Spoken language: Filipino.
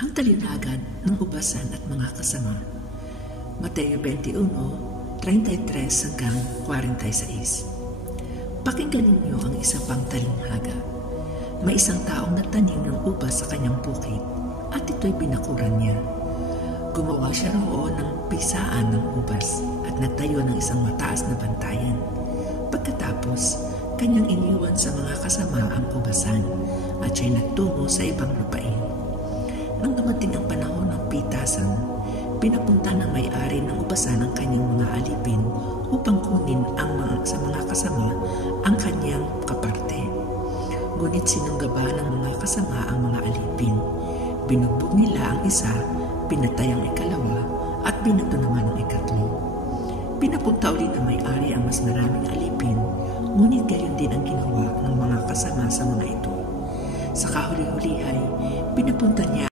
Ang talinhagan ng ubasan at mga kasama. Mateo 21:33 hanggang 46. Pakinggan ninyo ang isa pang talinhaga. May isang taong nagtanim ng ubas sa kanyang bukid at ito'y binakuran niya. Gumawa siya roon ng pisaan ng ubas at nagtayo ng isang mataas na bantayan. Pagkatapos, kanyang iniwan sa mga kasama ang ubasan at siya'y nagtungo sa ibang lupain. Nang dumating ang panahon ng pitasan, pinapunta ng may-ari ng ubasan ang kanyang mga alipin upang kunin sa mga kasama ang kanyang kaparte. Ngunit sinunggaba ng mga kasama ang mga alipin. Binugbog nila ang isa, pinatay ang ikalawa, at binato naman ang ikatlo. Pinapunta ulit ng may-ari ang mas maraming alipin, ngunit gayon din ang ginawa ng mga kasama sa mga ito. Sa kahuli-huli ay pinapunta niya